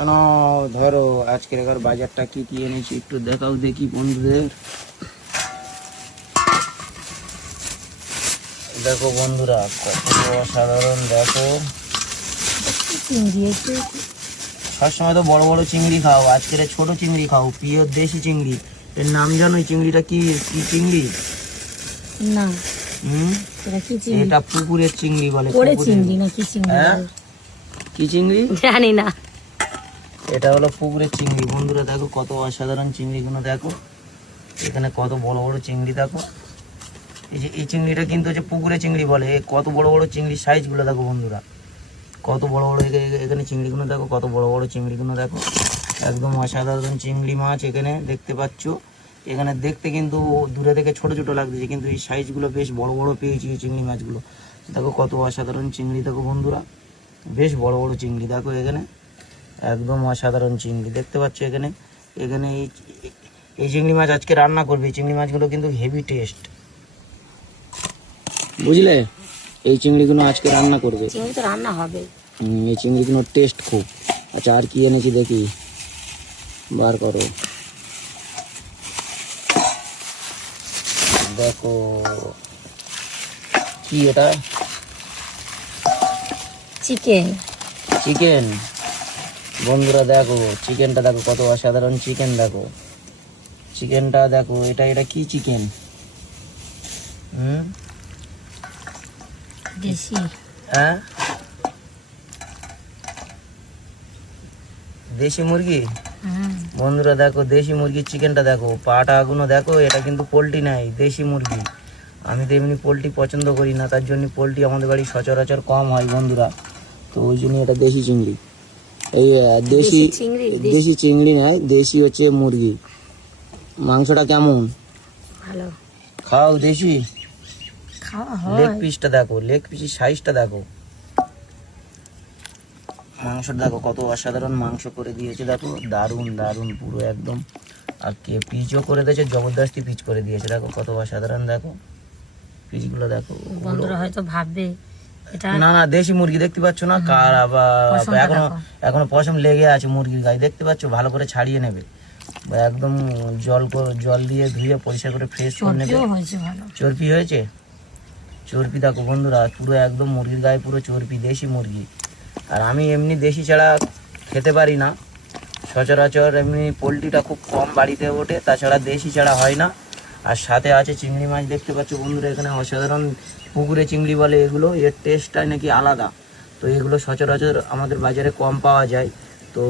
কেন ধরো আজকের এবার বাজারটা কি কি এনেছি একটু দেখাও দেখি বন্ধুদের। দেখো বন্ধুরা কত অসাধারণ, দেখো সবসময় তো বড় বড় চিংড়ি খাও, আজকের ছোট চিংড়ি খাও, পিওর দেশি চিংড়ি। এর নাম জানো এই চিংড়িটা কি কি চিংড়ি? না এটা পুকুরের চিংড়ি বলে। চিংড়ি না কি চিংড়ি? কি চিংড়ি জানি না। এটা হলো পুকুরের চিংড়ি। বন্ধুরা দেখো কত অসাধারণ চিংড়িগুলো, দেখো এখানে কত বড় বড় চিংড়ি। দেখো এই যে এই চিংড়িটা কিন্তু হচ্ছে পুকুরের চিংড়ি বলে। কত বড় বড় চিংড়ির সাইজগুলো দেখো বন্ধুরা, কত বড় বড় এখানে চিংড়িগুলো দেখো, কত বড় বড় চিংড়িগুলো দেখো, একদম অসাধারণ চিংড়ি মাছ এখানে দেখতে পাচ্ছ। এখানে দেখতে কিন্তু দূরে থেকে ছোট ছোট লাগছে, কিন্তু এই সাইজগুলো বেশ বড় বড় পেয়েছি এই চিংড়ি মাছগুলো। দেখো কত অসাধারণ চিংড়ি দেখো বন্ধুরা, বেশ বড় বড় চিংড়ি দেখো এখানে, একদম অসাধারণ চিংড়ি দেখতে পাচ্ছ এখানে। এখানে এই চিংড়ি মাছ আজকে রান্না করবে। এই চিংড়ি মাছগুলো কিন্তু হেভি টেস্ট, বুঝলে? এই চিংড়িগুলো আজকে রান্না করবে, চিংড়ি তো রান্না হবে। এই চিংড়িগুলোর টেস্ট খুব। আচ্ছা আর কি এনেছি দেখি, বার করো। দেখো কি এটা, চিকেন। চিকেন বন্ধুরা দেখো, চিকেনটা দেখো কত অসাধারণ চিকেন। দেখো চিকেনটা দেখো, এটা এটা কি চিকেন? দেশি। হ্যাঁ দেশি মুরগি। বন্ধুরা দেখো দেশি মুরগির চিকেনটা দেখো, পাটা গুলো দেখো, এটা কিন্তু পোলট্রি নাই, দেশি মুরগি। আমি তো এমনি পোলট্রি পছন্দ করি না, তার জন্য পোলট্রি আমাদের বাড়ি সচরাচর কম হয় বন্ধুরা, তো ওই জন্য এটা দেশি চিংড়ি। এই দেশি চিংড়ি নয়, দেশি হচ্ছে মুরগি। মাংসটা কেমন? ভালো। খাও দেশি। খাওয়া হয়। লেগ পিসটা দেখো, লেগ পিসের সাইজটা দেখো, মাংসটা দেখো কত অসাধারণ মাংস করে দিয়েছে। দেখো দারুণ দারুণ পুরো একদম। আর কে পিচও করে দিয়েছে, জবরদস্তি পিচ করে দিয়েছে। দেখো কত অসাধারণ, দেখো পিচগুলো দেখো। বন্ধুরা হয়তো ভাববে এটা না না দেশি মুরগি, দেখতে পাচ্ছ না? কার আবার এখনো পশম লেগে আছে মুরগির গায়ে, দেখতে পাচ্ছ? ভালো করে ছাড়িয়ে নেবে, একদম জল দিয়ে ধুয়ে পরিষ্কার করে ফ্রেশ করে নেবে। চর্বি হয়েছে, চর্বি দেখো বন্ধুরা পুরো একদম মুরগির গায়ে পুরো চর্বি, দেশি মুরগি। আর আমি এমনি দেশি ছাড়া খেতে পারি না, সচরাচর এমনি পোলট্রিটা খুব কম বাড়িতে ওঠে, তাছাড়া দেশি ছাড়া হয় না। আর সাথে আছে চিংড়ি মাছ, দেখতে পাচ্ছ বন্ধুরা এখানে অসাধারণ পুকুরে চিংড়ি বলে এগুলো, এর টেস্টটাই নাকি আলাদা। তো এগুলো সচরাচর আমাদের বাজারে কম পাওয়া যায়। তো